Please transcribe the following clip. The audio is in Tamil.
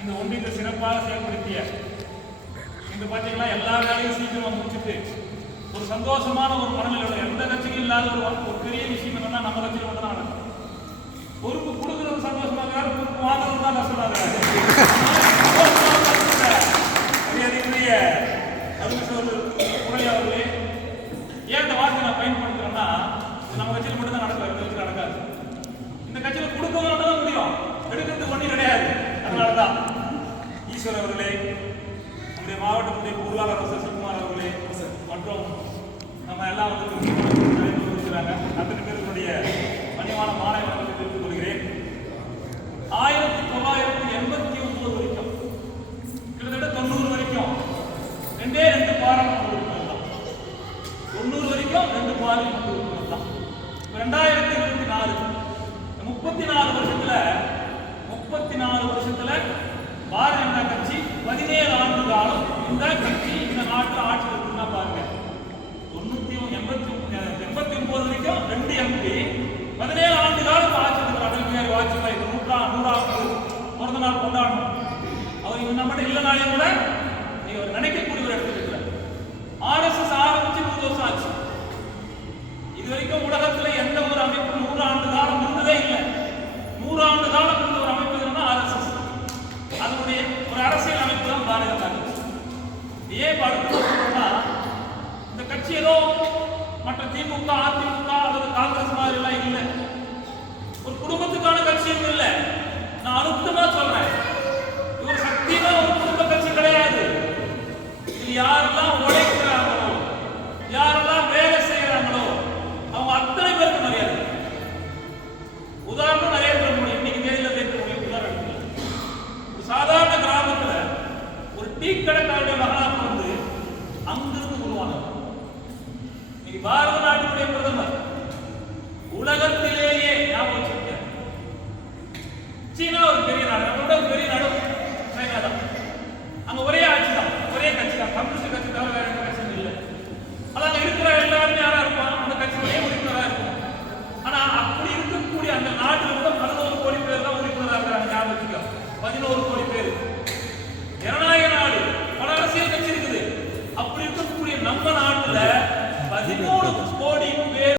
இந்த ஒன்றியத்தை சிறப்பாக செயல்படுத்திய இந்த பார்த்தீங்கன்னா எல்லா வேலையும் சீக்கிரமாக முடிச்சுட்டு ஒரு சந்தோஷமான ஒரு மனநிலையோட எந்த கட்சியும் இல்லாத ஒரு பெரிய விஷயம் என்னன்னா நம்ம கட்சியில் மட்டும் தான் நடக்கும். பொறுப்பு கொடுக்குறது சந்தோஷமாக பொறுப்பு வாங்குறது தான் கஷ்டமாக மரியாதைக்குரிய முரளி அவர்களே, ஏன் இந்த வார்த்தை நான் பயன்படுத்துறேன்னா நம்ம கட்சியில் மட்டும் தான் நடக்காது, இந்த கட்சியில் நடக்காது. இந்த கட்சியில் கொடுக்கவும் மட்டும் தான் முடியும், எடுக்கிறதுக்கு ஒன்றும் கிடையாது. அதனால தான் ஈஸ்வர் அவர்களே, நம்முடைய மாவட்டத்துடைய பொருளாளர் சசிகுமார் அவர்களே மற்றும் நம்ம எல்லாம் இருக்கிறாங்க அத்தனை பேருடைய பணிவான மாலை வணக்கத்தை தெரிவித்துக் கொள்கிறேன். 1989 வரைக்கும் கிட்டத்தட்ட 90 வரைக்கும் 2 பாராளுமன்ற உறுப்பினர் தான். 90 வரைக்கும் 2 பாராளுமன்ற உறுப்பினர் தான். 2024 34 வருஷத்துல பாரதிய ஜனதா கட்சி 17 ஆண்டு காலம் இந்த கட்சி இந்த நாட்டில் ஆட்சி இருக்குன்னா பாருங்க. 89 வரைக்கும் 2 எம்பி 17 ஆண்டு காலம் ஆட்சி இருக்கிற அடல் பிஹாரி வாஜ்பாய் 100வது பிறந்த நாள் கொண்டாடணும். அவர் இவங்க நம்மகிட்ட இல்லைனாலே கூட நீங்க அவர் நினைக்கக்கூடிய ஒரு இடத்துல இருக்கிறார். RSS ஆரம்பிச்சு 100 வருஷம் ஆச்சு. இது வரைக்கும் உலகத்துல எந்த ஒரு அமைப்பு 100 ஆண்டு காலம் இருந்ததே இல்லை. 100 ஆண்டு காலம் இருந்த ஒரு அமைப்பு RSS. அதனுடைய ஒரு அரசியல் அமைப்பு தான் பாரதிய ஜனதா கட்சி. ஏன் அடுத்து சொல்றோம்னா இந்த கட்சி ஏதோ மற்ற திமுக, அதிமுக அல்லது காங்கிரஸ் மாதிரி எல்லாம் இல்லை. ஒரு குடும்பத்துக்கான கட்சியும் இல்லை. நான் அழுத்தமா சொல்றேன், இவர் சக்தினா ஒரு குடும்ப கட்சி கிடையாது. இது யாரெல்லாம் உழைக்கிறாங்களோ, யாரெல்லாம் வேலை செய்யறாங்களோ அவங்க அத்தனை பேருக்கு மரியாதை. உதாரணம் நரேந்திர மோடி, இன்னைக்கு தேதியில் நரேந்திர மோடி உதாரணம். ஒரு சாதாரண கிராமத்துல ஒரு டீ கடைக்காரருடைய மகனா பிறந்து அங்கிருந்து உருவானவர். இன்னைக்கு பாரத நாட்டினுடைய பிரதமர். உலகத்திலேயே ஞாபகம் வச்சிருக்க, சீனா ஒரு பெரிய நாடு, நம்மளோட ஒரு பெரிய நாடு சைனா தான். அங்க ஒரே ஆட்சி தான், ஒரே கட்சி தான், கம்யூனிஸ்ட் கட்சி தவிர வேற எந்த கட்சியும் இல்லை. அங்க இருக்கிற எல்லாருமே யாரா இருப்பான், அந்த கட்சியிலேயே உறுப்பினராக இருக்கும். ஆனா அப்படி இருக்கக்கூடிய அந்த நாட்டில் கூட 11 கோடி பேர் தான் உறுப்பினராக இருக்கிறாங்க. ஞாபகம் வச்சுக்க, 11 கோடி